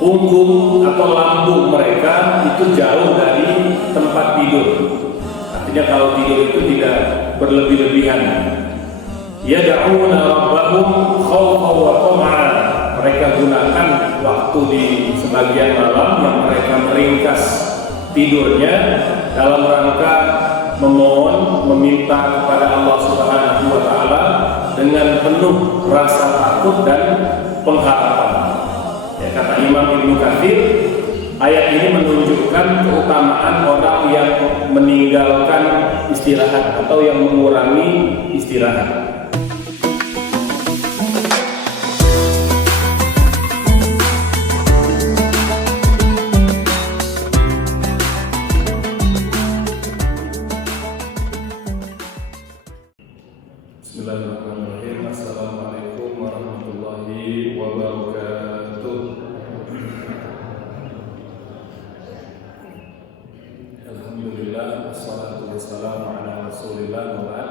punggung atau lambung mereka itu jauh dari tempat tidur. Artinya kalau tidur itu tidak berlebih-lebihan. Yad'una rabbahum khawfan wa tama'an. Mereka gunakan waktu di sebagian malam yang mereka meringkas tidurnya dalam rangka memohon, meminta kepada Allah Subhanahu wa taala dengan penuh rasa takut dan pengharapan. Ya, kata Imam Ibnu Katsir, ayat ini menunjukkan keutamaan orang yang meninggalkan istirahat atau yang mengurangi istirahat. Bismillahirrahmanirrahim. Assalamualaikum warahmatullahi wabarakatuh. Alhamdulillah, wassalatu wassalamu ala rasulillah wa ba'd.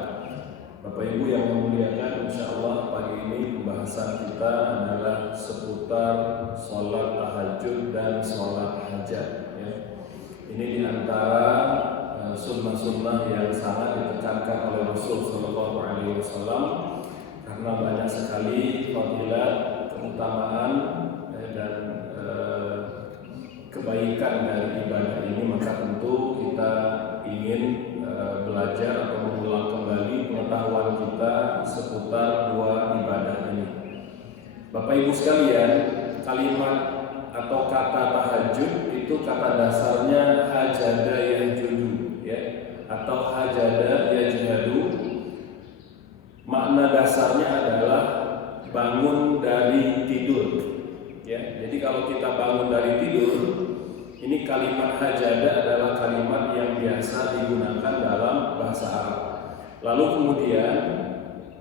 Bapak Ibu yang memuliakan, insyaallah pagi ini pembahasan kita adalah seputar sholat tahajud dan sholat hajat, ya. Ini diantara sunnah-sunnah yang sangat ditekankan oleh Rasul Sallallahu Alaihi Wasallam karena banyak sekali fadilat, keutamaan dan kebaikan dari ibadah ini. Maka tentu kita ingin belajar atau mengulang kembali pengetahuan kita seputar dua ibadah ini. Bapak Ibu sekalian, kalimat atau kata tahajud itu kata dasarnya hajada yahjudu, atau hajada yajhadu. Makna dasarnya adalah bangun dari tidur, ya. Jadi kalau kita bangun dari tidur, ini kalimat hajada adalah kalimat yang biasa digunakan dalam bahasa Arab. Lalu kemudian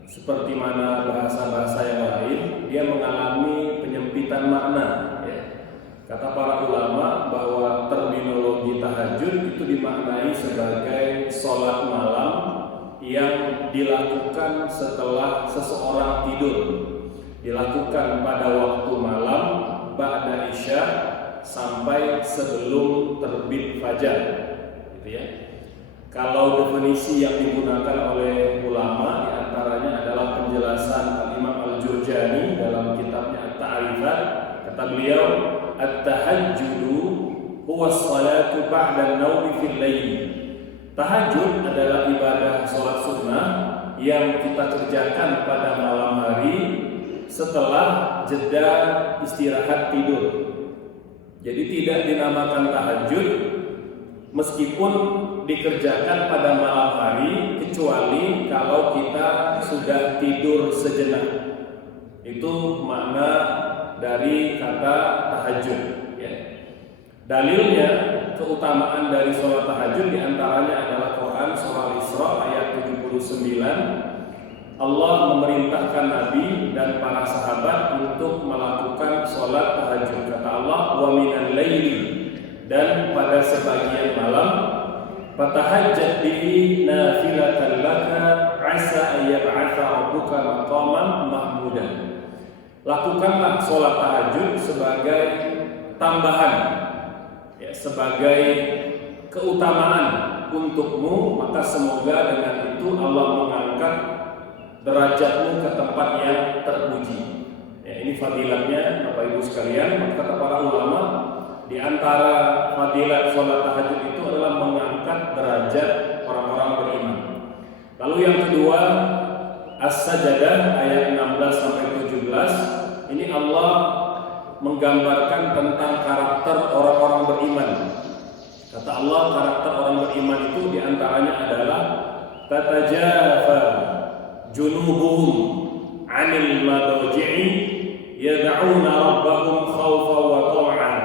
seperti mana bahasa-bahasa yang lain, dia mengalami penyempitan makna, ya. Kata para ulama bahwa terminologi tahajud itu dimaknai sebagai sholat malam yang dilakukan setelah seseorang tidur, dilakukan pada waktu malam ba'da isya sampai sebelum terbit fajar, gitu ya. Kalau definisi yang digunakan oleh ulama diantaranya adalah penjelasan Al-Imam Al-Jurjani dalam kitabnya At-Ta'rifat. Kata beliau, at-tahajjudu huwa as-salatu ba'da an-nawmi fil lail. Tahajud adalah ibadah salat sunnah yang kita kerjakan pada malam hari setelah jeda istirahat tidur. Jadi tidak dinamakan tahajud meskipun dikerjakan pada malam hari, kecuali kalau kita sudah tidur sejenak. Itu makna dari kata tahajud, ya. Dalilnya, keutamaan dari sholat tahajud diantaranya adalah Quran surah Al-Isra ayat 79. Allah memerintahkan Nabi dan para sahabat untuk melakukan sholat tahajud. Kata Allah, wa minal laili, dan pada sebagian malam, fatahajjat bihi nafilatan laka asa ayyab'atha rabbuka maqaman mahmudan. Lakukanlah sholat tahajud sebagai tambahan, ya, sebagai keutamaan untukmu, maka semoga dengan itu Allah mengangkat derajatmu ke tempat yang terpuji. Ya, ini fadilatnya Bapak Ibu sekalian. Kata para ulama, di antara fadilat sholat tahajud itu adalah mengangkat derajat orang-orang beriman. Lalu yang kedua, As-Sajdah ayat 16 sampai 17. Ini Allah menggambarkan tentang karakter orang-orang beriman. Kata Allah, karakter orang beriman itu diantaranya adalah tatajafa junubuhum 'anil madaji'i yad'una rabbahum khawfan wa tama'an.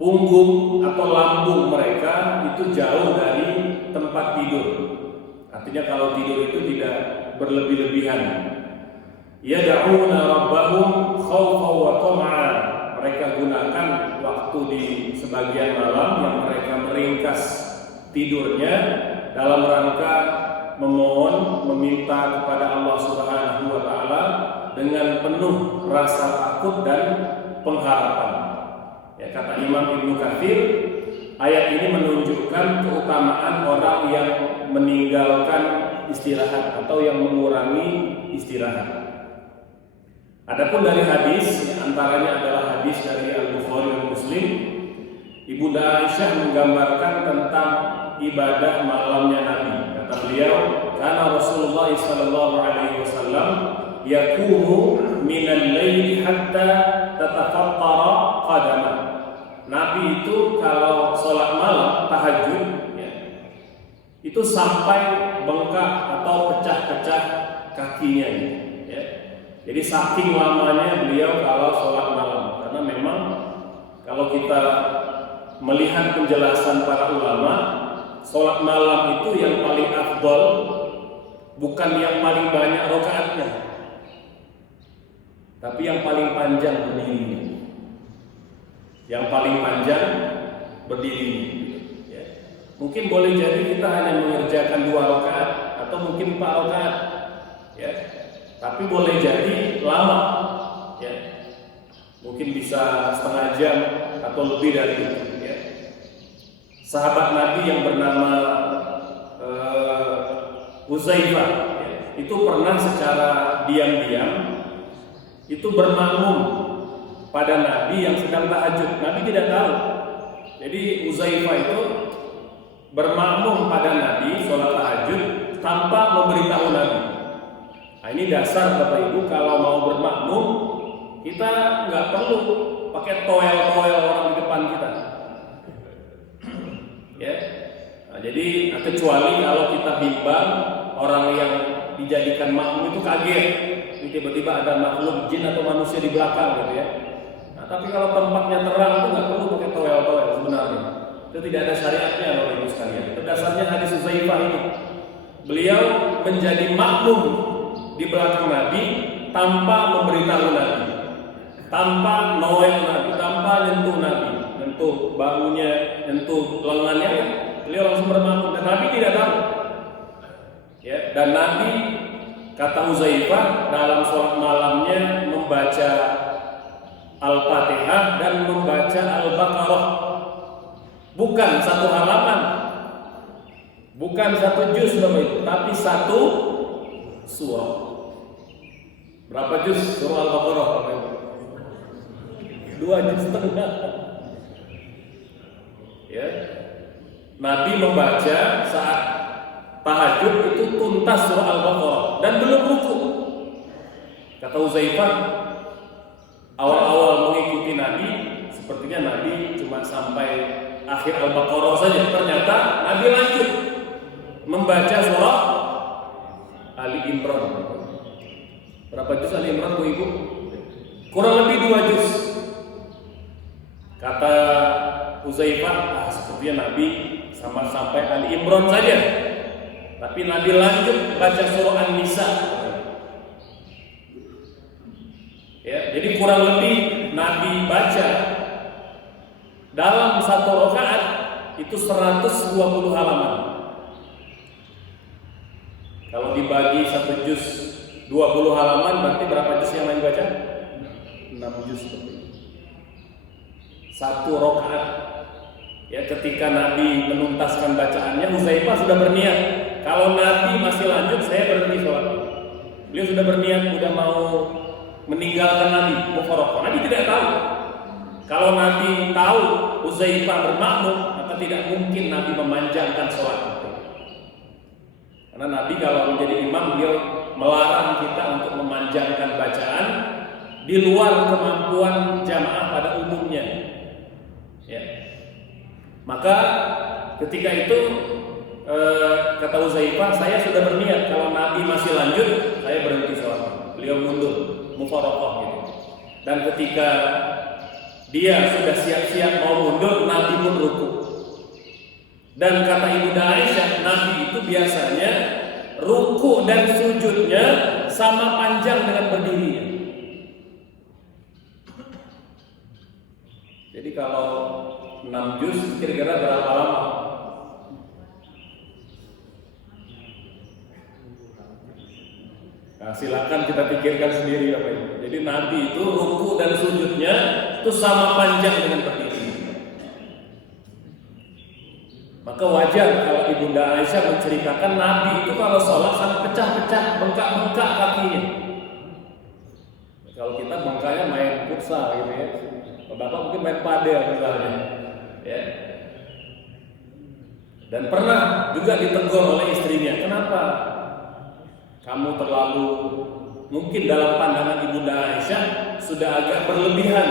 Punggung atau lambung mereka itu jauh dari tempat tidur. Artinya kalau tidur itu tidak berlebih-lebihan. Yad'una rabbahum khawfan wa tama'an. Mereka gunakan waktu di sebagian malam yang mereka meringkas tidurnya dalam rangka memohon, meminta kepada Allah Subhanahu wa taala dengan penuh rasa takut dan pengharapan. Ya, kata Imam Ibnu Katsir, ayat ini menunjukkan keutamaan orang yang meninggalkan istirahat atau yang mengurangi istirahat. Adapun dari hadis, antaranya adalah hadis dari Al-Bukhari dan Muslim, Ibunda Aisyah menggambarkan tentang ibadah malamnya Nabi. Kata beliau, karena Rasulullah sallallahu alaihi wasallam yaqumu minal laili hatta tatafattara qadamah. Nabi itu kalau sholat malam tahajud, ya, itu sampai bengkak atau pecah-pecah kakinya, ya. Jadi saking lamanya beliau kalau sholat malam, karena memang kalau kita melihat penjelasan para ulama, sholat malam itu yang paling afdol, bukan yang paling banyak rakaatnya, tapi yang paling panjang berdirinya. Yang paling panjang berdiri, ya. Mungkin boleh jadi kita hanya mengerjakan 2 rakaat atau mungkin 4 rakaat, ya. Tapi boleh jadi lama, ya. Mungkin bisa setengah jam atau lebih dari itu, ya. Sahabat Nabi yang bernama Huzaifah, ya, itu pernah secara diam-diam itu bermakmum pada Nabi yang sedang tahajud. Nabi tidak tahu. Jadi Huzaifah itu bermakmum pada Nabi sholat tahajud tanpa memberitahu Nabi. Nah, ini dasar Bapak Ibu, kalau mau bermakmum kita nggak perlu pakai toel-toel orang di depan kita. Ya. Nah, jadi kecuali kalau kita bimbang, orang yang dijadikan makmum itu kaget, ini tiba-tiba ada makhluk jin atau manusia di belakang, gitu ya. Tapi kalau tempatnya terang itu nggak perlu pakai toel-toel sebenarnya. Itu tidak ada syariatnya Bapak Ibu sekalian. Itu dasarnya hadis Huzaifah itu. Beliau menjadi makmum di belakang Nabi tanpa memberitahu Nabi, tanpa noel Nabi, tanpa nyentuh Nabi, nyentuh bahunya, nyentuh lengannya, beliau langsung bermakmum dan Nabi tidak tahu. Ya, dan Nabi, kata Huzaifah, dalam sholat malamnya membaca Al-Fatihah dan membaca Al-Baqarah, bukan 1 halaman, bukan 1 juz Bapak Ibu, tapi 1 surah. Berapa juz surah Al-Baqarah Bapak Ibu? 2,5 juz. Ya. Nabi membaca saat tahajud itu tuntas surah Al-Baqarah dan belum ruku. Kata Huzaifah, awal-awal mengikuti Nabi, sepertinya Nabi cuma sampai akhir Al-Baqarah saja. Ternyata Nabi lanjut membaca surah Ali Imran. Berapa juz Ali Imran Bu Ibu? Kurang lebih 2 juz. Kata Huzaifah, sepertinya Nabi sama sampai Ali Imran saja. Tapi Nabi lanjut baca surah An-Nisa. Ya, jadi kurang lebih Nabi baca dalam 1 rakaat itu 120 halaman. Kalau dibagi 1 juz 20 halaman, berarti berapa juz yang Nabi baca? 6 juz. 1 rakaat. Ya, ketika Nabi menuntaskan bacaannya, Huzaifah sudah berniat, kalau Nabi masih lanjut, saya berhenti sholat. Beliau sudah berniat, sudah mau meninggalkan Nabi, mufaraqah. Nabi tidak tahu. Kalau Nabi tahu Huzaifah bermakmum, maka tidak mungkin Nabi memanjangkan sholat. Karena Nabi kalau menjadi imam, beliau melarang kita untuk memanjangkan bacaan di luar kemampuan jamaah pada umumnya. Ya. Maka ketika itu kata Huzaifah, saya sudah berniat kalau Nabi masih lanjut, saya berhenti sholat. Beliau mundur, mufaraqah gitu. Dan ketika dia sudah siap-siap mau mundur, Nabi pun ruku. Dan kata Ibunda Aisyah, Nabi itu biasanya ruku dan sujudnya sama panjang dengan berdirinya. Jadi kalau 6 juz kira-kira berapa lama? Nah, silakan kita pikirkan sendiri Bapak Ibu. Jadi Nabi itu ruku dan sujudnya itu sama panjang dengan berdiri. Maka wajar kalau Ibunda Aisyah menceritakan Nabi itu kalau sholat sampai pecah-pecah, bengkak-bengkak kakinya. Kalau kita bengkaknya main futsal gitu ya. Bapak mungkin main padel misalnya. Ya. Dan pernah juga ditegur oleh istrinya, kenapa? Kamu terlalu, mungkin dalam pandangan Ibunda Aisyah sudah agak berlebihan.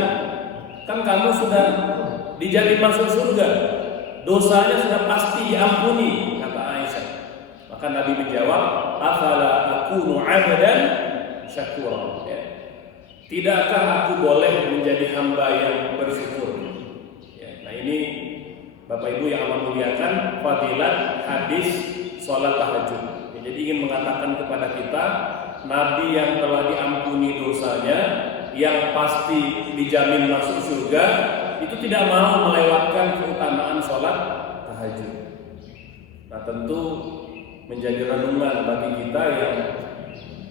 Kan kamu sudah dijamin masuk surga, dosanya sudah pasti diampuni, kata Aisyah. Maka Nabi menjawab, afala akunu 'abdan syakura. Ya. Tidakkah aku boleh menjadi hamba yang bersyukur? Ya. Nah ini Bapak Ibu yang amat muliakan, fadilat hadis sholat tahajud. Ya, jadi ingin mengatakan kepada kita, Nabi yang telah diampuni dosanya, yang pasti dijamin masuk surga, itu tidak mau melewatkan keutamaan sholat tahajud. Nah tentu menjadi renungan bagi kita yang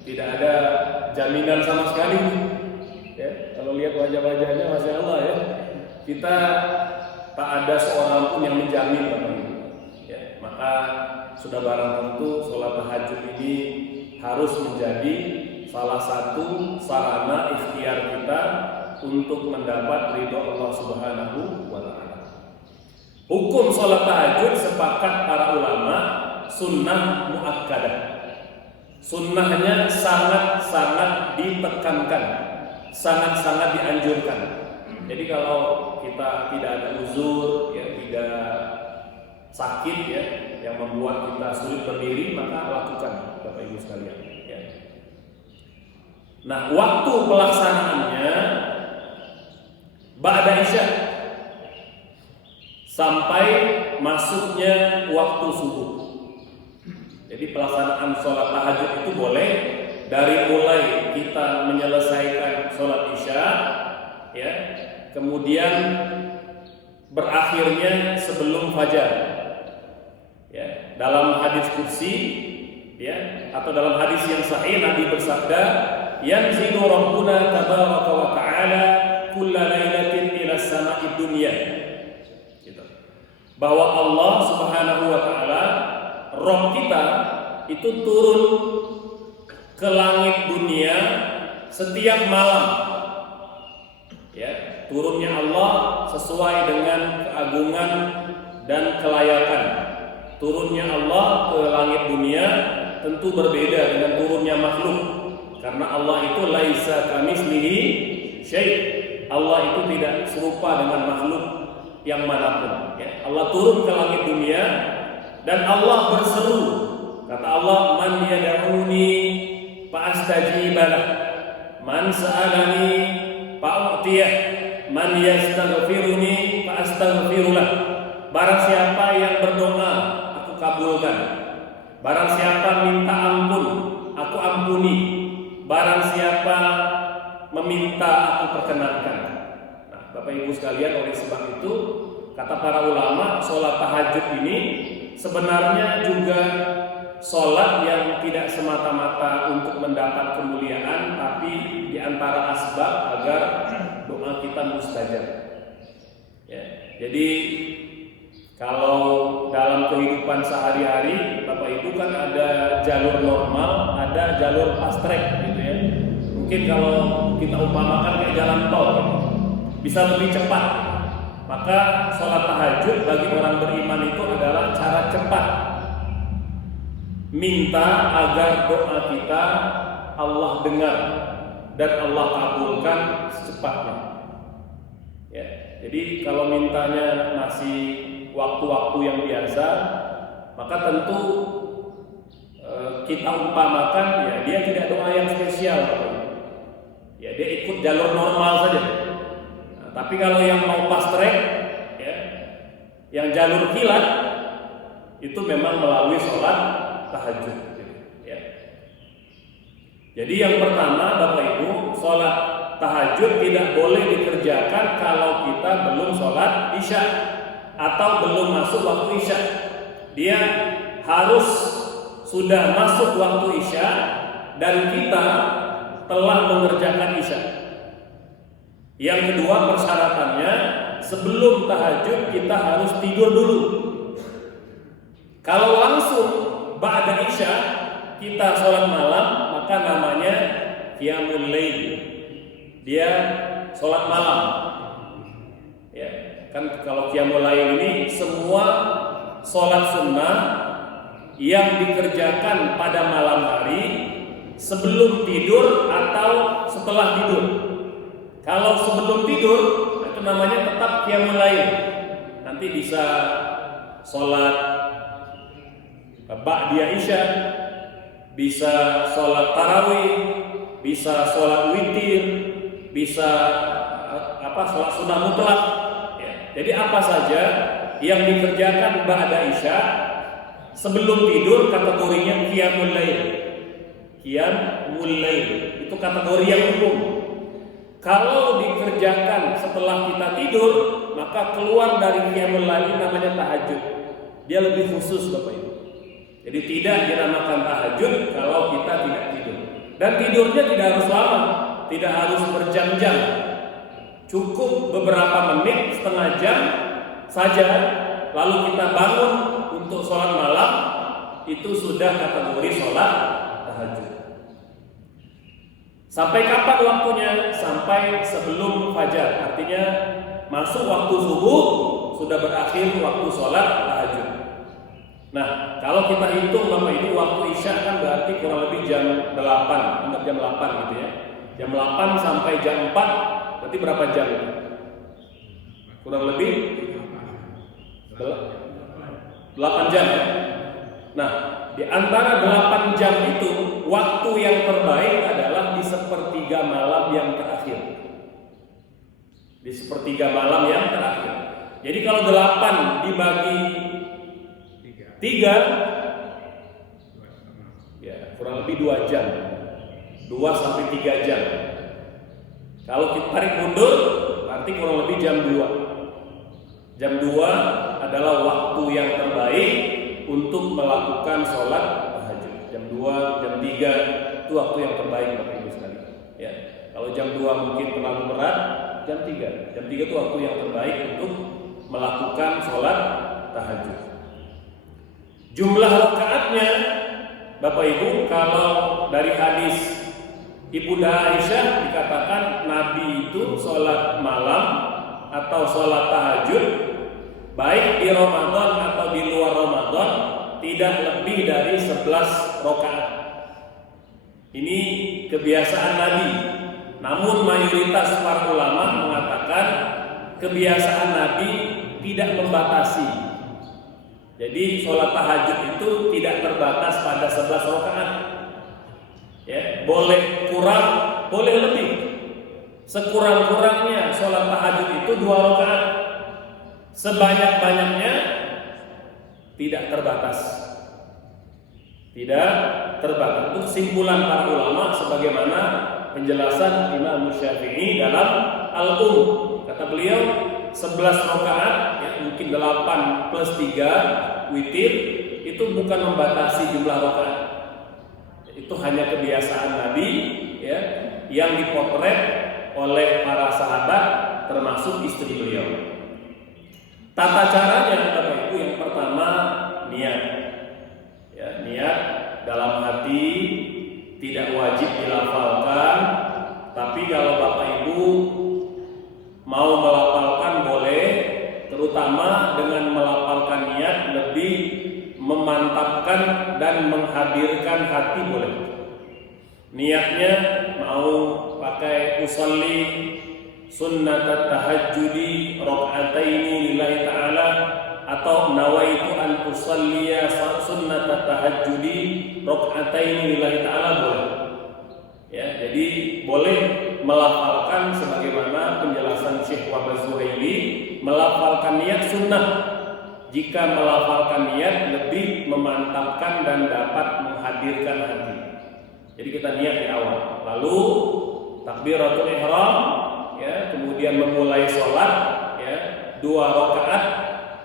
tidak ada jaminan sama sekali. Ya, kalau lihat wajah-wajahnya, masya Allah ya, kita tak ada seorang pun yang menjamin Bapak Ibu. Ya, maka sudah barang tentu sholat tahajud ini harus menjadi salah satu sarana ikhtiar kita untuk mendapat ridho Allah Subhanahu wa Ta'ala. Hukum sholat tahajud sepakat para ulama sunnah muakkadah. Sunnahnya sangat-sangat ditekankan, sangat-sangat dianjurkan. Jadi kalau kita tidak ada uzur, ya tidak sakit ya, yang membuat kita sulit berdiri, maka lakukan Bapak Ibu sekalian. Ya. Nah, waktu pelaksanaannya ba'da isya sampai masuknya waktu subuh. Jadi pelaksanaan sholat tahajud itu boleh dari mulai kita menyelesaikan sholat isya, ya, kemudian berakhirnya sebelum fajar. Ya, dalam hadis qudsi, ya, atau dalam hadis yang sahih Nabi bersabda, yanzilu rabbuna tabaraka wa ta'ala kulla lailatin ila sama'id dunya. Gitu. Bahwa Allah Subhanahu wa taala, Rabb kita itu turun ke langit dunia setiap malam. Ya, turunnya Allah sesuai dengan keagungan dan kelayakan. Turunnya Allah ke langit dunia tentu berbeda dengan turunnya makhluk, karena Allah itu laisa kamitslihi syai'. Allah itu tidak serupa dengan makhluk yang manapun. Ya, Allah turun ke langit dunia dan Allah berseru. Kata Allah, man yad'uni fa'astajibalah, man sa'alani fa'utiyah, man yastaghfiruni fa'astaghfirulah. Barang siapa yang berdoa, aku kabulkan. Barang siapa minta ampun, aku ampuni. Barang siapa meminta, aku perkenankan. Nah, Bapak Ibu sekalian, oleh sebab itu kata para ulama, sholat tahajud ini sebenarnya juga sholat yang tidak semata-mata untuk mendapat kemuliaan, tapi diantara asbab agar doa kita mustajab. Ya, jadi kalau dalam kehidupan sehari-hari, Bapak Ibu kan ada jalur normal, ada jalur fast track gitu ya. Mungkin kalau kita umpamakan kayak jalan tol gitu, bisa lebih cepat. Maka sholat tahajud bagi orang beriman itu adalah cara cepat minta agar doa kita Allah dengar dan Allah kabulkan secepatnya. Ya, jadi kalau mintanya masih waktu-waktu yang biasa, maka tentu kita umpamakan ya dia tidak doa yang spesial, ya dia ikut jalur normal saja. Nah, tapi kalau yang mau fast track, ya, yang jalur kilat itu memang melalui sholat tahajud. Ya. Jadi yang pertama Bapak Ibu, sholat tahajud tidak boleh dikerjakan kalau kita belum sholat isya atau belum masuk waktu isya. Dia harus sudah masuk waktu isya dan kita telah mengerjakan isya. Yang kedua persyaratannya, sebelum tahajud kita harus tidur dulu. Kalau langsung ba'da isya kita sholat malam, maka namanya qiyamul lail. Dia sholat malam. Ya, kan kalau qiyamul lail ini semua sholat sunnah yang dikerjakan pada malam hari sebelum tidur atau setelah tidur. Kalau sebelum tidur itu namanya tetap qiyamul lail. Nanti bisa sholat ba'da isya, bisa sholat tarawih, bisa sholat witir, bisa sholat sunnah mutlak. Ya. Jadi apa saja yang dikerjakan ba'da isya sebelum tidur kategorinya qiyamul lail. Qiyamul lail itu kategori yang umum. Kalau dikerjakan setelah kita tidur, maka keluar dari qiyamul lail namanya tahajud. Dia lebih khusus Bapak Ibu. Jadi tidak dinamakan tahajud kalau kita tidak tidur. Dan tidurnya tidak harus lama, tidak harus berjam-jam. Cukup beberapa menit, setengah jam saja, lalu kita bangun untuk sholat malam, itu sudah kategori sholat tahajud. Sampai kapan waktunya? Sampai sebelum fajar. Artinya masuk waktu subuh, sudah berakhir waktu sholat tahajud. Nah, kalau kita hitung Bapak Ibu waktu isya kan berarti kurang lebih jam 8, anggap jam 8 gitu ya. Jam 8 sampai jam 4 berarti berapa jam? Kurang lebih 8 jam ya. Nah, di antara 8 jam itu waktu yang terbaik adalah di sepertiga malam yang terakhir. Di sepertiga malam yang terakhir. Jadi kalau 8 dibagi 3 ya kurang lebih 2 jam, 2 sampai 3 jam. Kalau kita tarik mundur berarti kurang lebih jam 2. Jam 2 adalah waktu yang terbaik untuk melakukan sholat tahajud. Jam 2, jam 3 itu waktu yang terbaik Bapak Ibu sekalian. Ya, kalau jam 2 mungkin terlalu berat, jam 3. Jam 3 itu waktu yang terbaik untuk melakukan sholat tahajud. Jumlah rakaatnya Bapak Ibu, kalau dari hadis Ibunda Aisyah dikatakan Nabi itu sholat malam atau sholat tahajud baik di Ramadan atau di luar Ramadan tidak lebih dari 11 rakaat. Ini kebiasaan Nabi. Namun mayoritas para ulama mengatakan kebiasaan Nabi tidak membatasi. Jadi sholat tahajud itu tidak terbatas pada 11 rakaat. Ya, boleh kurang, boleh lebih. Sekurang-kurangnya sholat tahajud itu 2 rakaat. Sebanyak-banyaknya tidak terbatas. Tidak terbatas. Itu kesimpulan para ulama sebagaimana penjelasan Imam Syafi'i dalam Al-Um. Kata beliau 11 rakaat, ya, mungkin 8 plus 3 witir, itu bukan membatasi jumlah rakaat. Itu hanya kebiasaan Nabi, ya, yang dipotret oleh para sahabat termasuk istri beliau. Tata caranya Bapak Ibu, yang pertama niat. Ya, niat dalam hati tidak wajib dilafalkan, tapi kalau Bapak Ibu mau melafalkan boleh, terutama dengan melafalkan niat lebih memantapkan dan menghadirkan hati boleh. Niatnya mau pakai usolli sunnat tahajjudi raka'ataini lillahi ta'ala atau nawaitu an usalliya sunnat tahajjudi raka'ataini lillahi ta'ala boleh. Ya, jadi boleh melafalkan sebagaimana penjelasan Syekh Wahbah Zuhaili, melafalkan niat sunnah. Jika melafalkan niat lebih memantapkan dan dapat menghadirkan hati. Jadi kita niat di awal, lalu takbiratul ihram, ya, kemudian memulai sholat, ya, 2 rakaat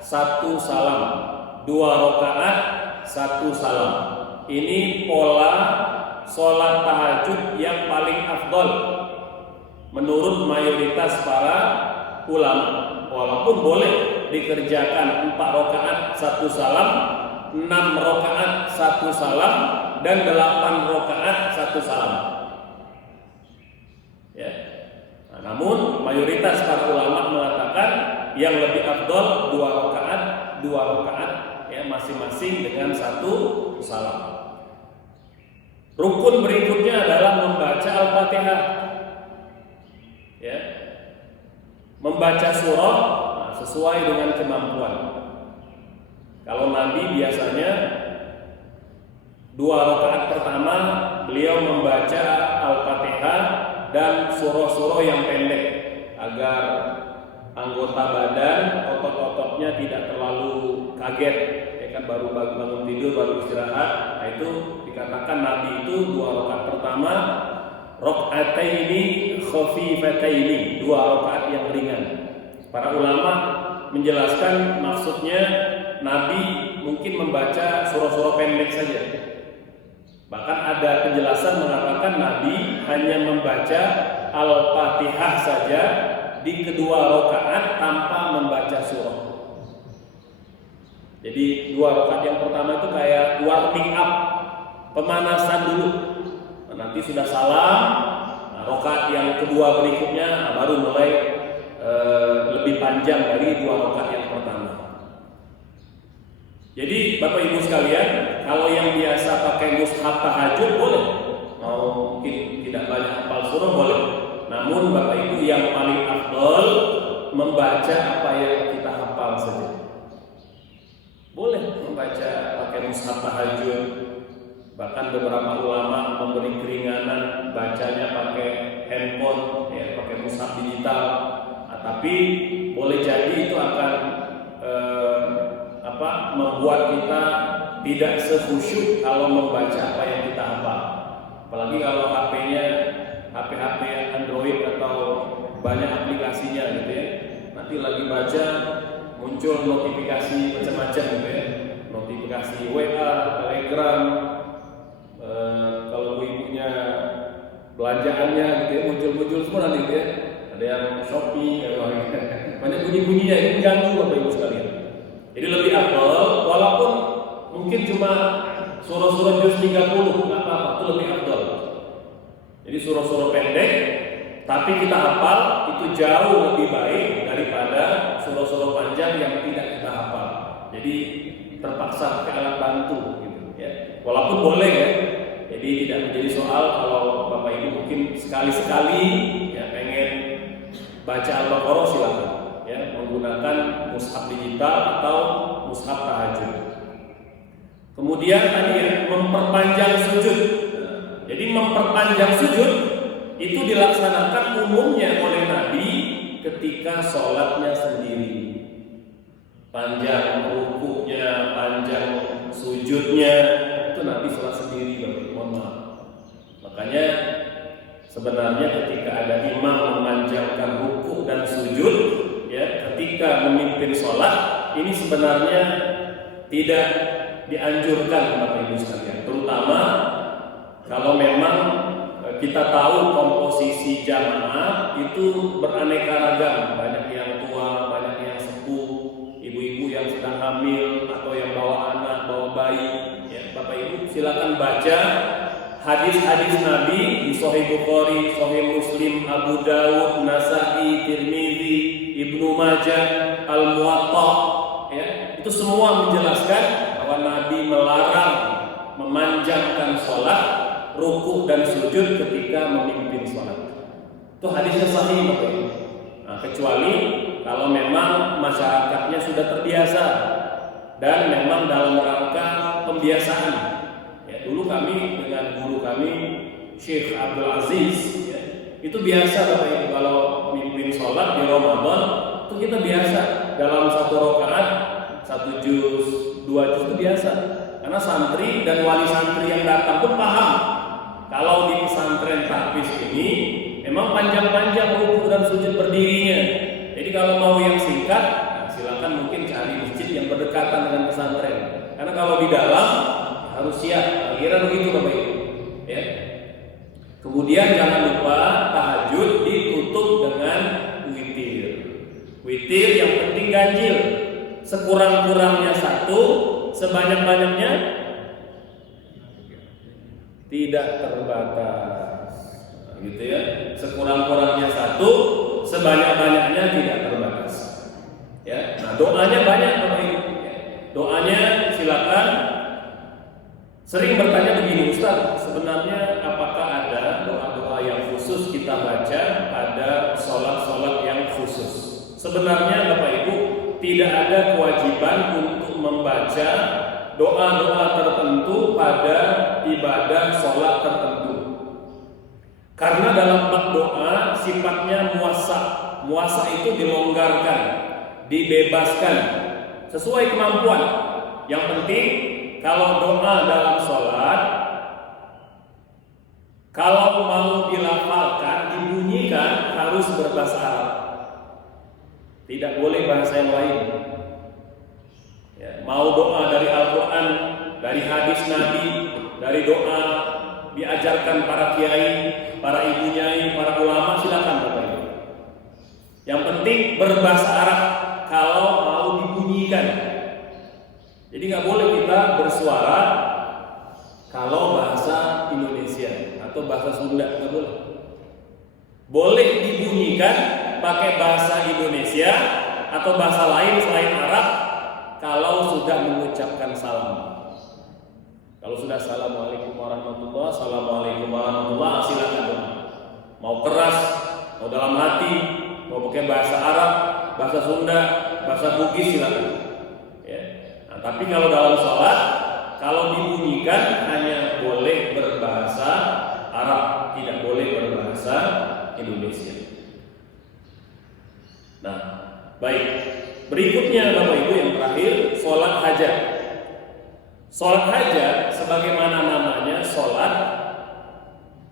1 salam, 2 rakaat 1 salam. Ini pola sholat tahajud yang paling afdol menurut mayoritas para ulama. Walaupun boleh dikerjakan 4 rakaat 1 salam, 6 rakaat 1 salam dan 8 rakaat 1 salam. Ya. Nah, namun mayoritas para ulama mengatakan yang lebih afdol 2 rakaat ya, masing-masing dengan 1 salam. Rukun berikutnya adalah membaca Al-Fatihah. Ya. Membaca surah sesuai dengan kemampuan. Kalau Nabi biasanya 2 rakaat pertama beliau membaca Al-Fatihah dan surah-surah yang pendek agar anggota badan, otot-ototnya tidak terlalu kaget. Ya kan baru bangun tidur, baru istirahat. Nah itu dikatakan Nabi itu 2 rakaat pertama rakaataini khafifataini, 2 rakaat yang ringan. Para ulama menjelaskan maksudnya Nabi mungkin membaca surah-surah pendek saja. Bahkan ada penjelasan mengatakan Nabi hanya membaca Al-Fatihah saja di kedua rakaat tanpa membaca surah. Jadi 2 rakaat yang pertama itu kayak warming up, pemanasan dulu. Nanti sudah salam, rakaat yang kedua berikutnya baru mulai lebih panjang dari 2 rakaat yang pertama. Jadi Bapak Ibu sekalian, kalau yang biasa pakai mushaf tahajud boleh, mau mungkin tidak banyak hafal surah boleh. Namun Bapak Ibu yang paling afdol membaca apa yang kita hafal saja. Boleh membaca pakai mushaf tahajud. Bahkan beberapa ulama memberi keringanan bacanya pakai handphone, ya, pakai mushaf digital. Nah, tapi boleh jadi itu akan membuat kita tidak sekhusyuk kalau membaca apa yang kita hafal. Apalagi kalau HP-nya HP Android atau banyak aplikasinya gitu ya. Nanti lagi baca muncul notifikasi macam-macam gitu ya. Notifikasi WA, Telegram, kalau ibunya belanjaannya gitu ya, muncul semua nanti gitu ya. Ada yang Shopee, banyak bunyi-bunyinya, itu mengganggu Bapak Ibu sekalian. Jadi lebih afdal, walaupun mungkin cuma surah-surah juz 30, nggak apa-apa, itu lebih afdal. Jadi surah-surah pendek, tapi kita hafal itu jauh lebih baik daripada surah-surah panjang yang tidak kita hafal. Jadi terpaksa ke alat bantu, gitu ya. Walaupun boleh ya. Jadi tidak menjadi soal kalau Bapak Ibu mungkin sekali-sekali ya pengen baca Al-Baqarah silakan. Ya, menggunakan mushaf digital atau mushaf tahajud. Kemudian tadi ya, memperpanjang sujud. Jadi memperpanjang sujud itu dilaksanakan umumnya oleh Nabi ketika sholatnya sendiri. Panjang rukuknya, panjang sujudnya itu Nabi sholat sendiri, mohon maaf. Makanya sebenarnya ketika ada imam memanjangkan rukuk dan sujud, ya, ketika memimpin sholat ini sebenarnya tidak dianjurkan Bapak Ibu sekalian, terutama kalau memang kita tahu komposisi jamaah itu beraneka ragam, banyak yang tua, banyak yang sepuh, ibu-ibu yang sedang hamil atau yang bawa anak, bawa bayi. Ya, Bapak Ibu silakan baca hadis-hadis Nabi di Sahih Bukhari, Sahih Muslim, Abu Dawud, Nasa'i, Tirmidzi, Ibnu Majah, Al-Muwatta, ya, itu semua menjelaskan bahwa Nabi melarang memanjangkan sholat, rukuk dan sujud ketika memimpin sholat. Itu hadisnya sahih, Bapak Ibu. Nah, kecuali kalau memang masyarakatnya sudah terbiasa dan memang dalam rangka pembiasaan. Ya, dulu kami dengan guru kami Syekh Abdul Aziz, ya, itu biasa Bapak Ibu kalau mimpin sholat di Ramadan itu kita biasa dalam 1 rakaat 1 juz, 2 juz itu biasa. Karena santri dan wali santri yang datang pun paham kalau di pesantren tahfiz ini memang panjang-panjang rukuk dan sujud berdirinya. Jadi kalau mau yang singkat, nah silakan mungkin cari masjid yang berdekatan dengan pesantren. Karena kalau di dalam harus siap, kira begitu Bapak Ibu. Ya. Kemudian jangan lupa tahajud ditutup dengan witir. Witir yang penting ganjil, sekurang-kurangnya 1, sebanyak-banyaknya tidak terbatas, gitu ya. Sekurang-kurangnya satu, sebanyak-banyaknya tidak terbatas. Ya, nah doanya banyak Bapak Ibu. Doanya silakan. Sering bertanya begini, Ustaz, sebenarnya apakah ada doa-doa yang khusus kita baca pada sholat-sholat yang khusus? Sebenarnya Bapak Ibu, tidak ada kewajiban untuk membaca doa-doa tertentu pada ibadah sholat tertentu. Karena dalam bab doa sifatnya muasa. Muasa itu dilonggarkan, dibebaskan sesuai kemampuan. Yang penting kalau doa dalam sholat, kalau mau dilafalkan, dibunyikan harus berbahasa Arab. Tidak boleh bahasa yang lain. Ya, mau doa dari Al-Quran, dari hadis Nabi, dari doa diajarkan para kiai, para ibu nyai, para ulama, silakan Bapak Ibu. Yang penting berbahasa Arab kalau mau dibunyikan. Jadi nggak boleh kita bersuara kalau bahasa Indonesia atau bahasa Sunda, nggak boleh. Boleh dibunyikan pakai bahasa Indonesia atau bahasa lain selain Arab kalau sudah mengucapkan salam. Kalau sudah Assalamualaikum warahmatullahi, Assalamualaikum warahmatullahi, silakan doa. Mau keras, mau dalam hati, mau pakai bahasa Arab, bahasa Sunda, bahasa Bugis, silakan. Ya. Nah, tapi kalau dalam sholat, kalau dibunyikan hanya boleh berbahasa Arab, tidak boleh berbahasa Indonesia. Nah, baik. Berikutnya Bapak Ibu yang terakhir, sholat hajat. Sholat hajat sebagaimana namanya sholat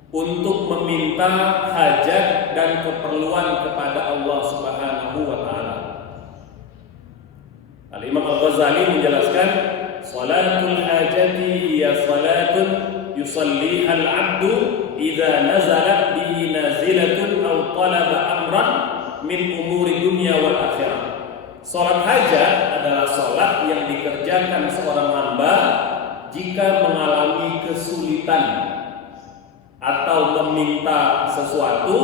untuk meminta hajat dan keperluan kepada Allah Subhanahu wa Ta'ala. Al-Imam Al-Ghazali menjelaskan, sholatul hajati hiya sholatun yusalliha al-abdu idza nazalat bihi nazilatun aw talaba amran min umuri dunia wal akhirah. Salat hajat adalah salat yang dikerjakan seorang hamba jika mengalami kesulitan atau meminta sesuatu,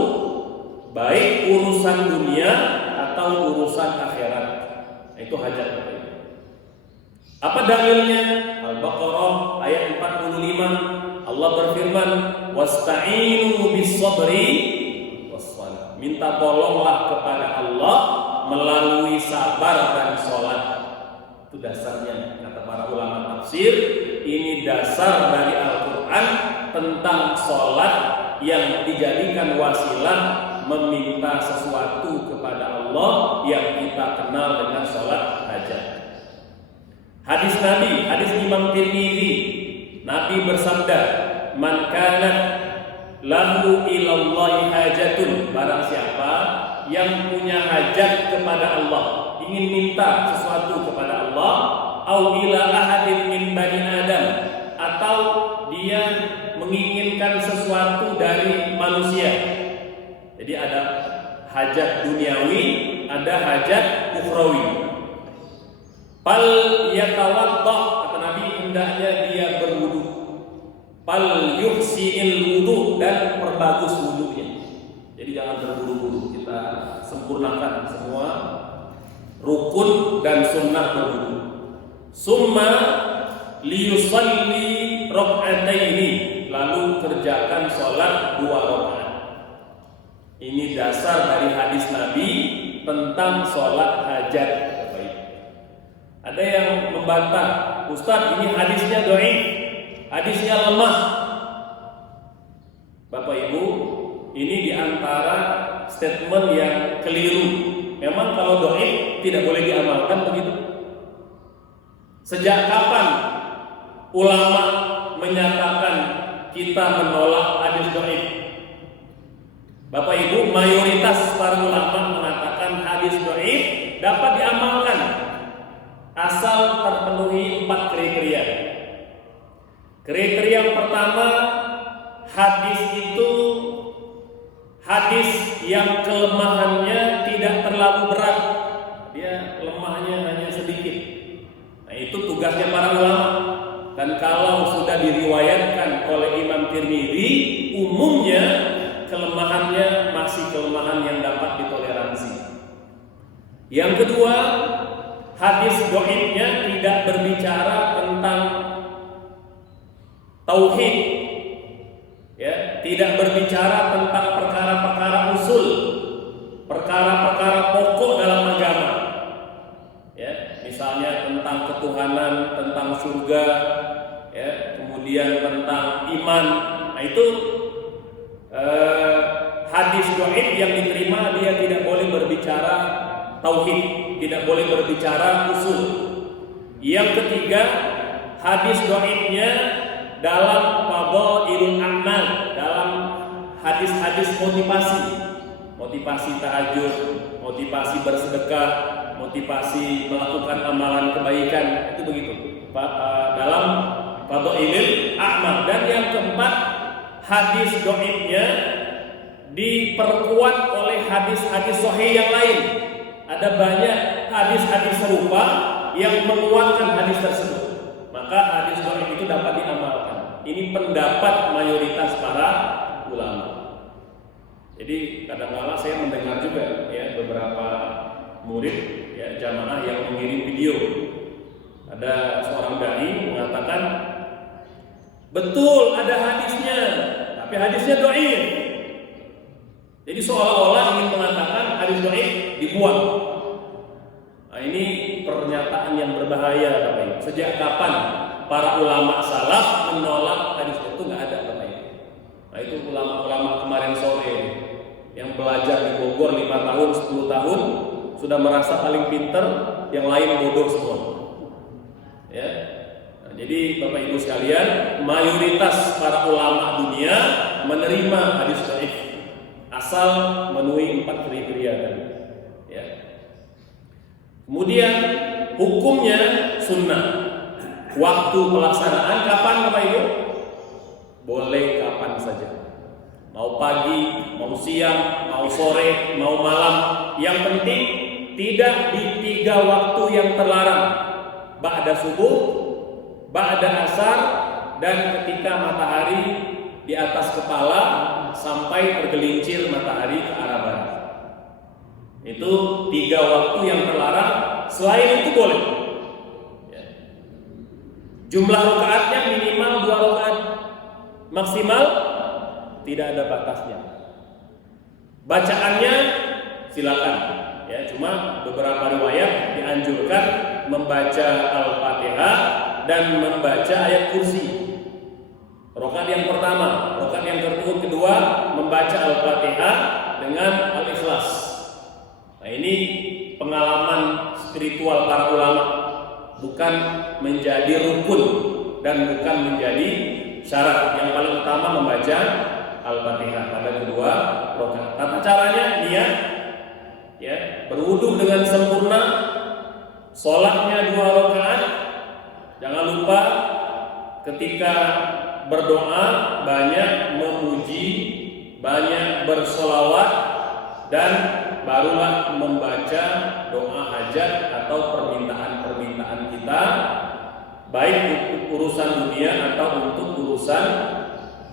baik urusan dunia atau urusan akhirat. Itu hajat. Apa dalilnya? Al-Baqarah ayat 45. Allah berfirman, "Wasta'inu bis-sabri was-shalah." Minta tolonglah kepada Allah melalui sabar dan sholat. Itu dasarnya, kata para ulama tafsir. Ini dasar dari Al-Quran tentang sholat yang dijadikan wasilah meminta sesuatu kepada Allah yang kita kenal dengan sholat hajat. Hadis Nabi, hadis Imam Tirmidzi, Nabi bersabda, "Man kanat lahu ilallahi hajatun," barang siapa yang punya hajat kepada Allah, ingin minta sesuatu kepada Allah, au ila ahadin min bani Adam, atau dia menginginkan sesuatu dari manusia. Jadi ada hajat duniawi, ada hajat ukhrawi. Fal yatawaddah, kata Nabi, hendaknya dia berwudu. Fal yuhsi'il wudu, dan perbagus wudunya. Jadi jangan terburu-buru, kita sempurnakan semua rukun dan sunnah berwudu. Summa liyusalli rak'ataini, lalu kerjakan sholat 2 rakaat. Ini dasar dari hadis Nabi tentang sholat hajat. Ada yang membantah, Ustaz, ini hadisnya dhaif, hadisnya lemah. Bapak Ibu, ini diantara statement yang keliru. Memang kalau dhaif tidak boleh diamalkan begitu. Sejak kapan ulama menyatakan kita menolak hadis dhaif? Bapak Ibu, mayoritas para ulama mengatakan hadis dhaif dapat diamalkan asal terpenuhi 4 kriteria. Kriteria yang pertama, hadis itu hadis yang kelemahannya tidak terlalu berat, dia lemahnya hanya sedikit. Nah, itu tugasnya para diriwayatkan oleh Imam Tirmidzi, umumnya kelemahannya masih kelemahan yang dapat ditoleransi. Yang kedua, hadis dhaifnya tidak berbicara tentang tauhid, ya, tidak berbicara tentang perkara-perkara usul, perkara-perkara pokok dalam agama, ya, misalnya tentang ketuhanan, tentang surga, ya, kemudian tentang iman. Nah itu hadis dhaif yang diterima, dia tidak boleh berbicara tauhid, tidak boleh berbicara usul. Yang ketiga, hadis dhaifnya dalam fadhailul a'mal, dalam hadis-hadis motivasi tahajud, motivasi bersedekah, motivasi melakukan amalan kebaikan, itu begitu dalam fadhailul a'mal. Dan yang keempat, hadis dhaifnya diperkuat oleh hadis-hadis sahih yang lain. Ada banyak hadis-hadis serupa yang menguatkan hadis tersebut, maka hadis dhaif itu dapat diamalkan. Ini pendapat mayoritas para ulama. Jadi kadang-kala saya mendengar juga, ya, beberapa murid, ya, jamaah yang mengirim video. Ada seorang dai mengatakan, betul ada hadisnya, tapi hadisnya dhaif. Jadi seolah-olah ingin mengatakan hadis dhaif dibuang. Nah, ini pernyataan yang berbahaya, Bapak Ibu. Sejak kapan para ulama salaf menolak hadis itu? Nggak ada, Bapak Ibu. Nah, itu ulama-ulama kemarin sore yang belajar di Bogor 5 tahun, 10 tahun sudah merasa paling pinter, yang lain bodoh semua. Ya. Nah, jadi Bapak Ibu sekalian, mayoritas para ulama dunia menerima hadis dhaif asal memenuhi 4 kriteria tadi. Ya. Kemudian hukumnya sunnah. Waktu pelaksanaan kapan, Bapak Ibu? Boleh kapan saja. Mau pagi, mau siang, mau sore, mau malam. Yang penting tidak di 3 waktu yang terlarang. Ba'da subuh, ba'da asar, dan ketika matahari di atas kepala sampai tergelincir matahari ke arah barat. Itu 3 waktu yang terlarang. Selain itu boleh. Ya. Jumlah rakaatnya minimal 2 rakaat, maksimal tidak ada batasnya. Bacaannya silakan. Ya, cuma beberapa riwayat dianjurkan membaca Al-Fatihah dan membaca ayat kursi. Rakaat yang pertama, rakaat yang kedua membaca Al-Fatihah dengan Al-Ikhlas. Nah, ini pengalaman spiritual para ulama, bukan menjadi rukun dan bukan menjadi syarat. Yang paling utama membaca Al-Fatihah pada kedua rakaat. Tata caranya niat, ya, berwudu dengan sempurna, sholatnya 2 rakaat. Jangan lupa ketika berdoa banyak memuji, banyak bersolawat, dan barulah membaca doa hajat atau permintaan-permintaan kita, baik untuk urusan dunia atau untuk urusan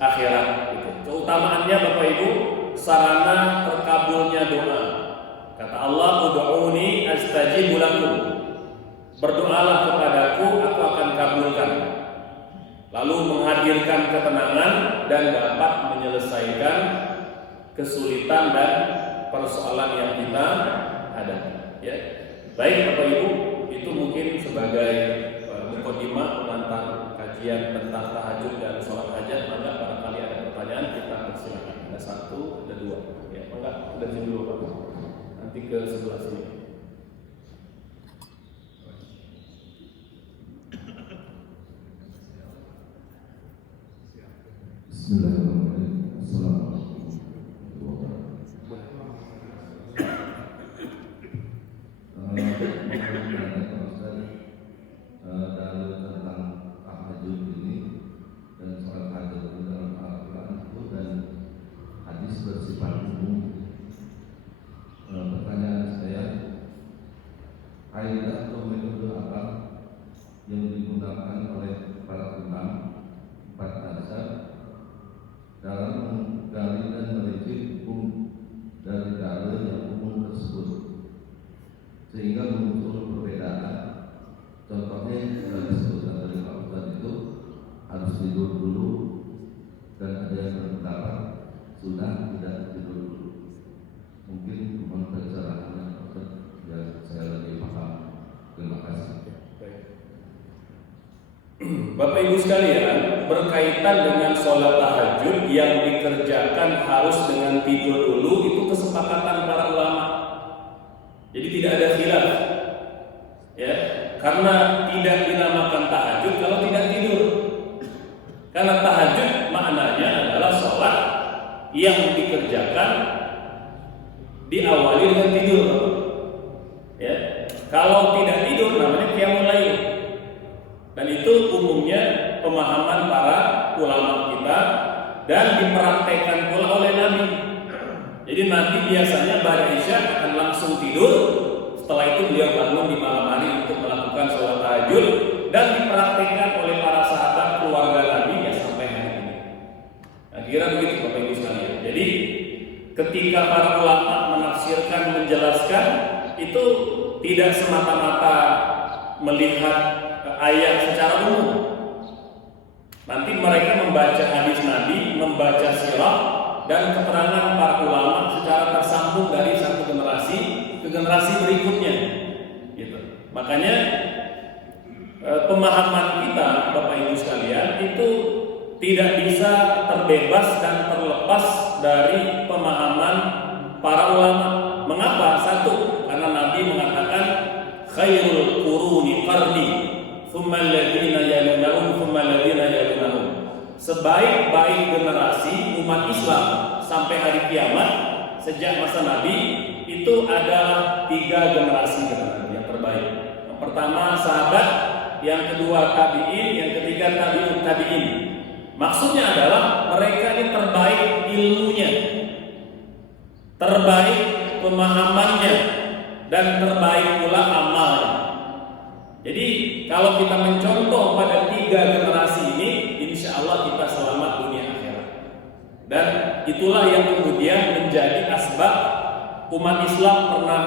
akhirat. Keutamaannya, Bapak Ibu, sarana terkabulnya doa. Kata Allah, ud'uni astajib lakum. Berdoalah kepadaku, aku akan kabulkan. Lalu menghadirkan ketenangan dan dapat menyelesaikan kesulitan dan persoalan yang kita hadapi. Ya. Baik Bapak Ibu, itu mungkin sebagai mukadimah pengantar kajian tentang tahajud dan sholat hajat. Maka barangkali ada pertanyaan, kita persilakan. Ada 1, ada 2. Ya, enggak, dari sini dulu Pak. Nanti ke sebelah sini. Bismillahirrahmanirrahim. Assalamualaikum dalil tentang tahajud ini dan sholat hajat di dalam Al-Quran itu dan hadis bersifat umum. Pertanyaan saya, kaidah atau metode apa yang digunakan oleh para imam dasar dalam menggali dan merinci hukum dari dalil yang umum tersebut, sehingga muncul perbedaan. Contohnya yang disebutkan dari Pak Ustadz itu harus tidur dulu, dan ada yang berpendapat sudah tidak tidur dulu. Mungkin mohon pencerahannya biar saya lebih paham. Terima kasih. Bapak Ibu sekalian, berkaitan dengan sholat tahajud yang dikerjakan harus dengan tidur dulu, itu kesepakatan para ulama. Jadi tidak ada khilaf, ya, karena tidak dinamakan tahajud kalau tidak tidur. Karena tahajud maknanya adalah sholat yang dikerjakan diawali dengan tidur, ya. Kalau tidak tidur namanya qiyamul lail. Dan itu umumnya pemahaman para ulama kita dan dipraktekkan pula oleh Nabi. Jadi Nabi biasanya pada Isya akan langsung tidur. Setelah itu beliau bangun di malam hari untuk melakukan sholat tahajud, dan dipraktekkan oleh para sahabat keluarga Nabi ya sampai hari ini. Nah, kira begitu Bapak Ibu sekalian. Jadi ketika para ulama menafsirkan, menjelaskan, itu tidak semata-mata melihat ayat secara umum. Nanti mereka membaca hadis Nabi, membaca sirah dan keterangan para ulama secara tersambung dari satu generasi ke generasi berikutnya. Gitu. Makanya pemahaman kita, Bapak Ibu sekalian, itu tidak bisa terbebas dan terlepas dari pemahaman para ulama. Mengapa? Satu, karena Nabi mengatakan khairul quruni qarni, thumma alladziina yalunahum, thumma alladziina yalunahum. Sebaik-baik generasi umat Islam sampai hari kiamat sejak masa Nabi itu adalah 3 generasi yang terbaik. Yang pertama sahabat, yang kedua tabi'in, yang ketiga tabi'ut tabi'in. Maksudnya adalah mereka ini terbaik ilmunya, terbaik pemahamannya, dan terbaik pula amalnya. Jadi kalau kita mencontoh pada 3 generasi ini, insya Allah kita selamat dunia akhirat. Dan itulah yang kemudian menjadi asbab umat Islam pernah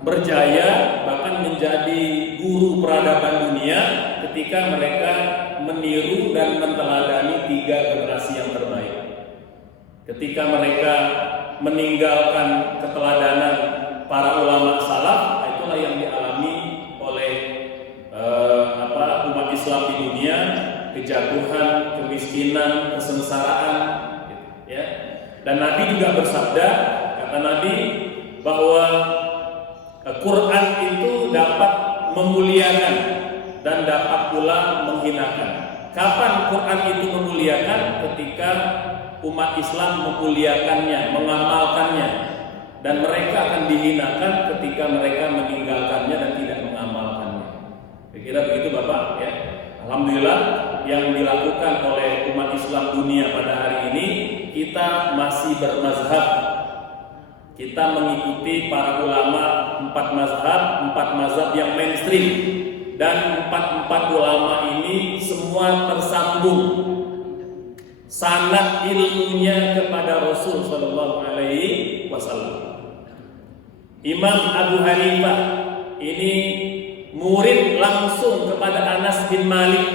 berjaya, bahkan menjadi guru peradaban dunia ketika mereka meniru dan menteladani 3 generasi yang terbaik. Ketika mereka meninggalkan keteladanan para ulama salaf, itulah yang dialami oleh umat Islam di dunia, kejatuhan, kemiskinan, kesengsaraan, gitu, ya. Dan Nabi juga bersabda, kata Nabi bahwa Quran itu dapat memuliakan dan dapat pula menghinakan. Kapan Quran itu memuliakan? Ketika umat Islam memuliakannya, mengamalkannya, dan mereka akan dihinakan ketika mereka meninggalkannya dan tidak mengamalkannya. Kira begitu Bapak, ya. Alhamdulillah yang dilakukan oleh umat Islam dunia pada hari ini, kita masih bermazhab. Kita mengikuti para ulama 4 mazhab yang mainstream, dan 4 ulama ini semua tersambung sanad ilmunya kepada Rasul sallallahu alaihi wasallam. Imam Abu Hanifah ini murid langsung kepada Anas bin Malik.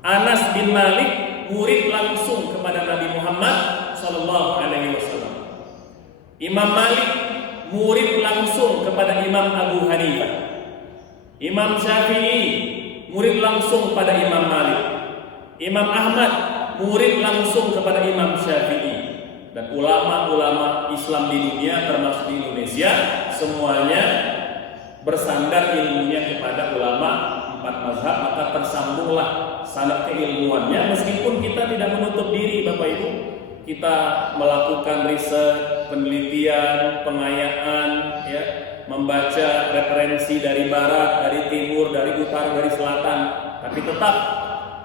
Anas bin Malik murid langsung kepada Nabi Muhammad sallallahu alaihi wasallam. Imam Malik murid langsung kepada Imam Abu Hanifah. Imam Syafi'i murid langsung pada Imam Malik. Imam Ahmad murid langsung kepada Imam Syafi'i. Dan ulama-ulama Islam di dunia termasuk di Indonesia semuanya bersandar ilmunya kepada ulama 4 mazhab, maka tersambunglah sanad keilmuannya. Meskipun kita tidak menutup diri Bapak Ibu, kita melakukan riset, penelitian, pengayaan, ya, membaca referensi dari barat, dari timur, dari utara, dari selatan, tapi tetap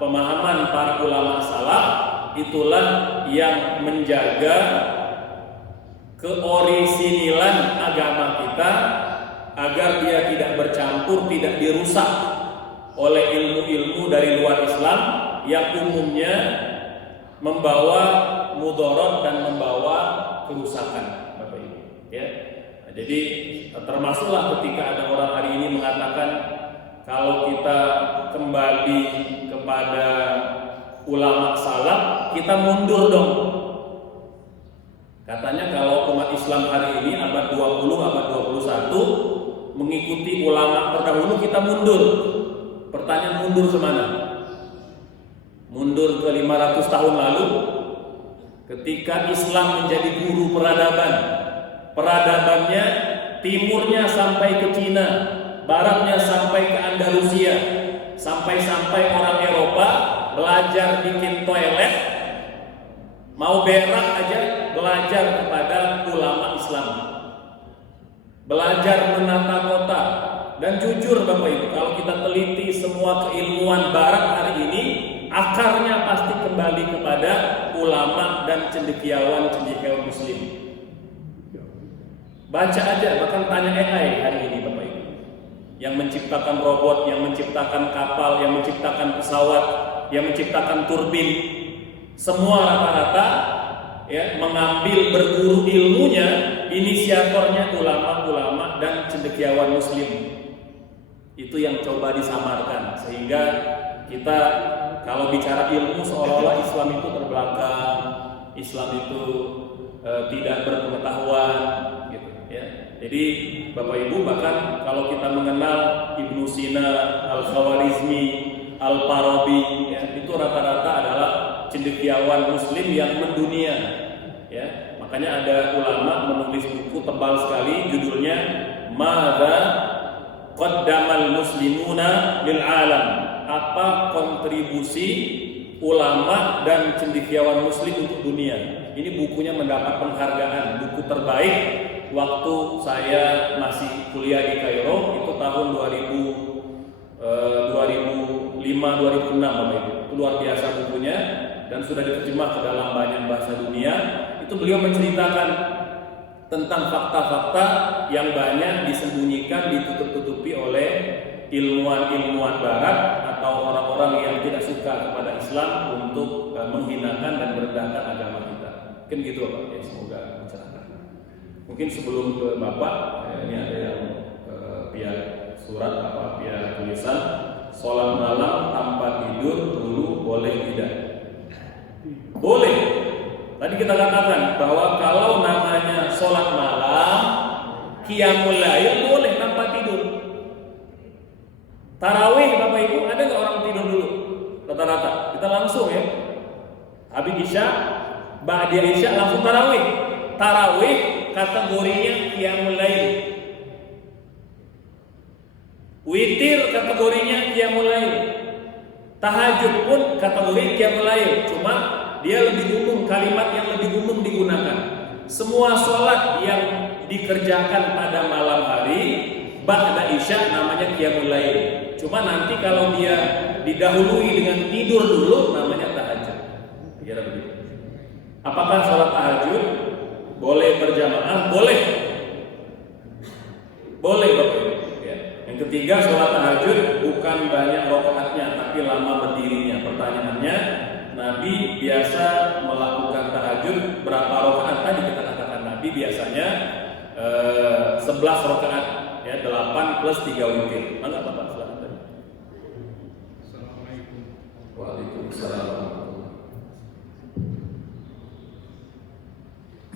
pemahaman para ulama salaf itulah yang menjaga keorisinilan agama kita agar dia tidak bercampur, tidak dirusak oleh ilmu-ilmu dari luar Islam yang umumnya membawa mudarat dan membawa kerusakan, Bapak Ibu. Ya, nah, jadi termasuklah ketika ada orang hari ini mengatakan kalau kita kembali kepada ulama salaf, kita mundur dong. Katanya kalau umat Islam hari ini abad 20, abad 21 mengikuti ulama terdahulu, kita mundur. Pertanyaan, mundur kemana? Mundur ke 500 tahun lalu ketika Islam menjadi guru peradaban. Peradabannya timurnya sampai ke Cina, baratnya sampai ke Andalusia, sampai-sampai orang Eropa belajar bikin toilet, mau berak aja belajar kepada ulama Islam, belajar menata kota. Dan jujur Bapak Ibu, kalau kita teliti semua keilmuan barat hari ini, akarnya pasti kembali kepada ulama dan cendekiawan muslim. Baca aja, bahkan tanya AI hari ini Bapak Ibu, yang menciptakan robot, yang menciptakan kapal, yang menciptakan pesawat, yang menciptakan turbin, semua rata-rata ya mengambil berguru ilmunya, inisiatornya ulama-ulama dan cendekiawan muslim. Itu yang coba disamarkan, sehingga kita kalau bicara ilmu seolah-olah Islam itu terbelakang, Islam itu tidak berpengetahuan gitu ya. Jadi Bapak Ibu, bahkan kalau kita mengenal Ibnu Sina, Al-Khawarizmi, Al-Farabi ya, itu rata-rata adalah cendekiawan muslim yang mendunia ya. Makanya ada ulama menulis buku tebal sekali, judulnya Madza Qaddamal Muslimuna lil Alam. Apa kontribusi ulama dan cendekiawan muslim untuk dunia. Ini bukunya mendapat penghargaan buku terbaik waktu saya masih kuliah di Kairo, itu tahun 2005-2006 itu luar biasa bukunya, dan sudah diterjemah ke dalam banyak bahasa dunia. Itu beliau menceritakan tentang fakta-fakta yang banyak disembunyikan, ditutup-tutupi oleh ilmuwan-ilmuwan barat atau orang-orang yang tidak suka kepada Islam untuk menghinakan dan merendahkan agama kita. Mungkin gitu Pak, ya, semoga mencerahkan. Mungkin sebelum ke Bapak, ini ada yang via surat apa via tulisan, sholat malam tanpa tidur dulu boleh tidak? Boleh. Tadi kita katakan bahwa kalau namanya sholat malam, qiyamul lail boleh tanpa tidur. Tarawih Bapak Ibu, ada nggak orang tidur dulu? Rata-rata kita langsung ya, habis isya, ba'da isya langsung tarawih. Tarawih kategorinya qiyamul lail. Witir kategorinya qiyamul lail. Tahajud pun kategori qiyamul lail, cuma dia lebih umum, kalimat yang lebih umum digunakan. Semua sholat yang dikerjakan pada malam hari ba'da isya namanya qiyamul lail. Cuma nanti kalau dia didahului dengan tidur dulu namanya tahajud. Kira begitu. Apakah sholat tahajud boleh berjamaah? Boleh. Boleh Bapak. Ya. Yang ketiga, sholat tahajud bukan banyak rakaatnya tapi lama berdirinya. Pertanyaannya, Nabi biasa melakukan tahajud berapa rakaat? Tadi kita katakan Nabi biasanya 11 rakaat ya, 8 plus 3 witir. Enggak Bapak, silakan. Assalamualaikum. Waalaikumsalam.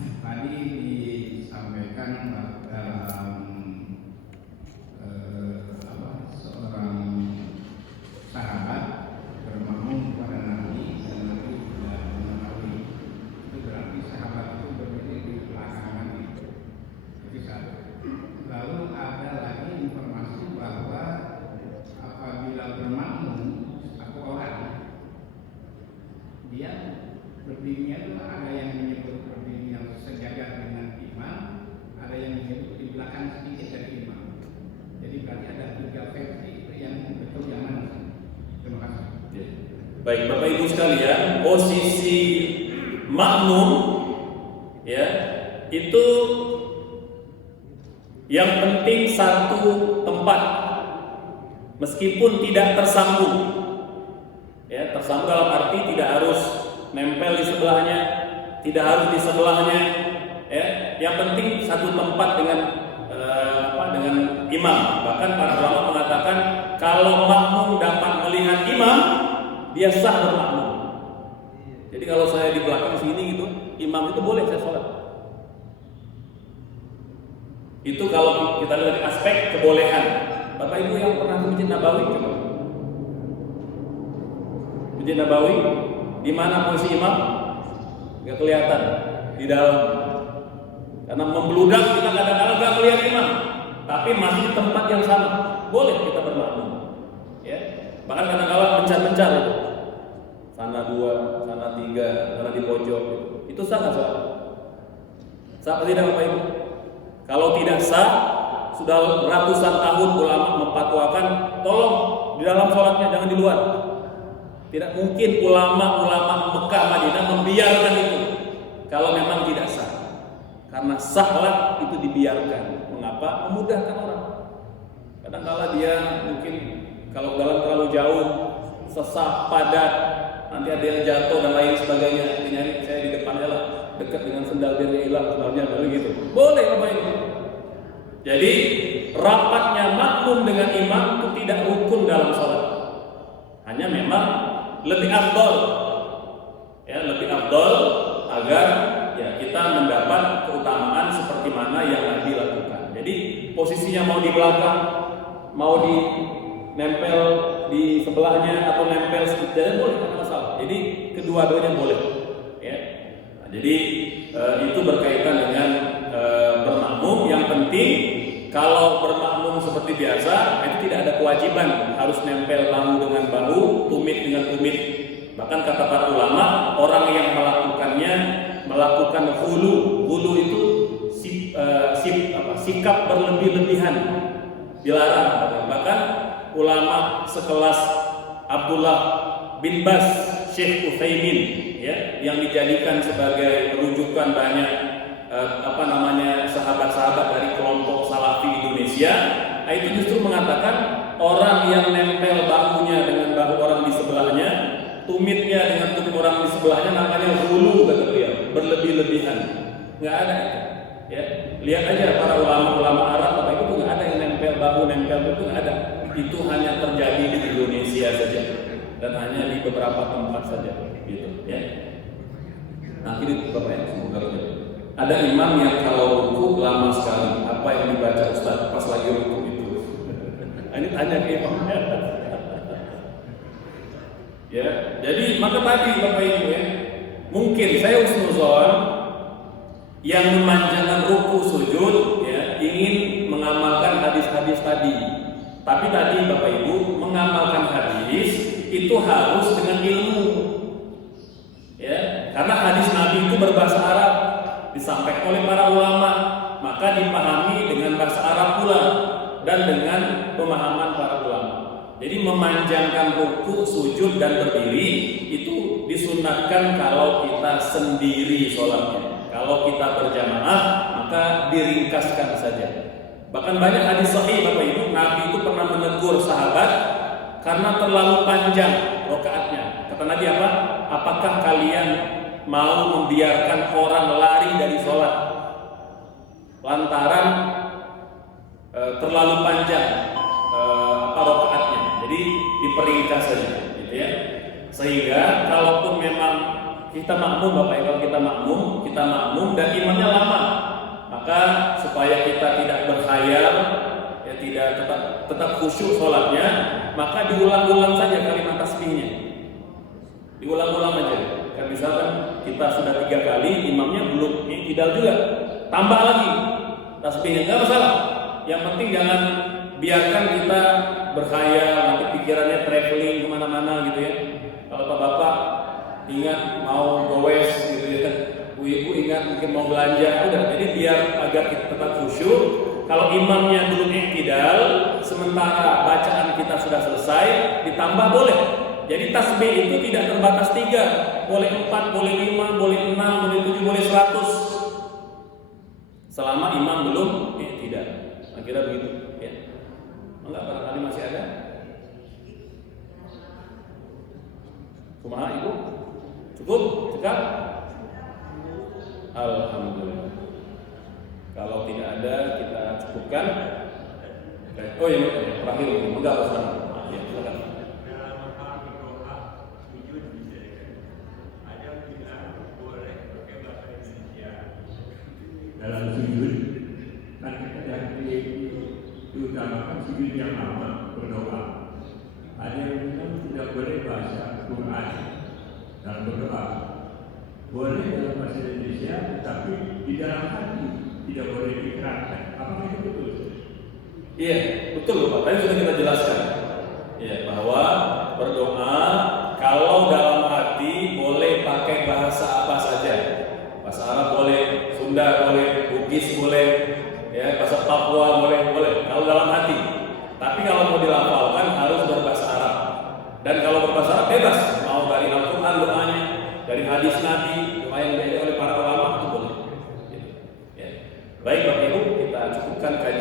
Tadi disampaikan dalam seorang sahabat bermakmum kepada Nabi dan Nabi tidak mengetahui. Itu berarti sahabat itu berdiri di belakangan itu. Lalu ada lagi informasi bahwa apabila bermakmum satu orang, dia berdirinya itu ada yang menyebut berdiri yang sejajar dengan imam, ada yang menyebut di belakang sedikit dari imam. Jadi berarti ada 3 versi yang betul yang mana? Terima kasih. Baik Bapak Ibu sekalian, posisi makmum ya itu yang penting satu tempat, meskipun tidak tersambung. Ya, Ya, tersambung dalam arti tidak harus nempel di sebelahnya, tidak harus di sebelahnya. Ya, yang penting satu tempat dengan dengan imam. Bahkan para ulama mengatakan kalau makmum dapat melihat imam, dia sah bermakmum. Jadi kalau saya di belakang sini gitu, imam itu boleh saya sholat. Itu kalau kita lihat aspek kebolehan. Bapak Ibu yang pernah ke Masjid Nabawi coba. Masjid Nabawi, di mana posisi imam? Nggak kelihatan di dalam. Karena membludak kita kadang-kadang nggak melihat imam, tapi masih di tempat yang sama, boleh kita bermakmum. Ya, bahkan kadang-kadang mencar-mencar itu. Sana 2, sana 3, sana di pojok itu sah nggak sholat? Sah tidak Bapak Ibu? Kalau tidak sah, sudah ratusan tahun ulama memfatwakan, tolong di dalam sholatnya jangan di luar. Tidak mungkin ulama-ulama Mekah Madinah membiarkan itu kalau memang tidak sah. Karena sahlah itu dibiarkan. Mengapa? Memudahkan orang. Kadang-kala dia mungkin kalau jalan terlalu jauh, sesak, padat, nanti ada yang jatuh dan lain sebagainya. Nyari saya di depannya lah, dekat dengan sendal biar dia hilang sendalnya, gitu. Boleh Bapak Ibu. Jadi rapatnya makmum dengan imam itu tidak rukun dalam sholat. Hanya memang lebih afdol, ya lebih afdol agar ya kita mendapat keutamaan seperti mana yang Nabi lakukan. Jadi posisinya mau di belakang, mau di nempel di sebelahnya atau nempel sejajar boleh, tidak masalah. Jadi kedua-duanya boleh. Ya. Nah, jadi itu berkaitan dengan bermakmum. Yang penting kalau bermakmum seperti biasa itu tidak ada kewajiban harus nempel bahu dengan bahu, tumit dengan tumit. Bahkan kata para ulama, orang yang melakukannya melakukan hulu itu sikap berlebih-lebihan, dilarang. Bahkan ulama sekelas Abdullah bin Bas, Syekh Utsaimin, ya, yang dijadikan sebagai rujukan banyak sahabat-sahabat dari kelompok Salafi Indonesia, itu justru mengatakan orang yang nempel bahunya dengan bahu orang di sebelahnya, tumitnya dengan tumit orang di sebelahnya, namanya hulu, kata beliau, berlebih-lebihan. Nggak ada itu. Ya, lihat aja para ulama-ulama Arab, apa itu nggak ada yang nempel bahu, nempel itu nggak ada. Itu hanya terjadi di Indonesia saja dan hanya di beberapa tempat saja, gitu. Ya. Nah, ini Bapak ya, semoga ada imam yang kalau ruku lama sekali. Apa yang dibaca Ustaz pas lagi ruku itu? Ini tanya ke imamnya. Ya, jadi maka tadi Bapak Ibu ya, mungkin saya husnuzon yang memanjangkan ruku sujud ya ingin mengamalkan hadis-hadis tadi. Tapi tadi Bapak Ibu mengamalkan hadis itu harus dengan ilmu. Ya, karena hadis Nabi itu berbahasa Arab, disampaikan oleh para ulama, maka dipahami dengan bahasa Arab pula dan dengan pemahaman para ulama. Jadi memanjangkan ruku, sujud dan berdiri itu disunatkan kalau kita sendiri sholatnya. Kalau kita berjamaah maka diringkaskan saja. Bahkan banyak hadis sahih Bapak Ibu, Nabi itu pernah menegur sahabat karena terlalu panjang rakaatnya. Kata Nabi apa? Apakah kalian mau membiarkan orang lari dari sholat lantaran terlalu panjang rakaatnya? Jadi diperingkas saja, gitu ya. Sehingga kalaupun memang kita makmum, Bapak Ibu, kalau kita makmum dan imamnya lama, maka supaya kita tidak berkhayal, ya tidak tetap khusyuk sholatnya, maka diulang-ulang saja kalimat tasbihnya, diulang-ulang aja. Kan misalkan kita sudah 3 kali, imamnya belum i'tidal juga, tambah lagi tasbihnya, nggak masalah. Yang penting jangan biarkan kita berkhayal, nanti pikirannya traveling kemana-mana gitu ya. Kalau bapak ingat mau gowes gitu ya, ibu ingat mungkin mau belanja, udah. Jadi biar agar kita tetap khusyuk. Kalau imamnya belum i'tidal, sementara bacaan kita sudah selesai, ditambah boleh. Jadi tasbih itu tidak terbatas 3, boleh 4, boleh 5, boleh 6, boleh 7, boleh 100. Selama imam belum i'tidal. Kira begitu ya. Enggak, barangkali masih ada. Kumaha Ibu? Cukup? Cekap? Alhamdulillah. Kalau tidak ada kita cukupkan. Oh iya, terakhir ini enggak pesan. Ya, silakan. Dalam hal berdoa, sujud bisa ada yang bilang boleh pakai bahasa Indonesia. Dalam sujud, kan kita dari diutamakan sujud yang lama berdoa. Ada yang bilang tidak boleh bahasa Quran dalam berdoa. Boleh dalam bahasa Indonesia, tetapi di dalam hati tidak boleh diterangkan. Apakah itu betul? Iya, betul Pak. Tadi sudah kita jelaskan. Ya, bahwa berdoa kalau dalam hati boleh pakai bahasa apa saja. Bahasa Arab boleh, Sunda boleh, Bugis boleh, ya, bahasa Papua boleh. Kalau dalam hati. Tapi kalau mau dilafalkan harus berbahasa Arab. Dan kalau berbahasa Arab bebas, mau dari Al-Quran doanya, dari hadis Nabi, doa yang diajarkan oleh para ulama itu boleh. Gitu. Ya. Baik Bapak Ibu, kita cukupkan kajian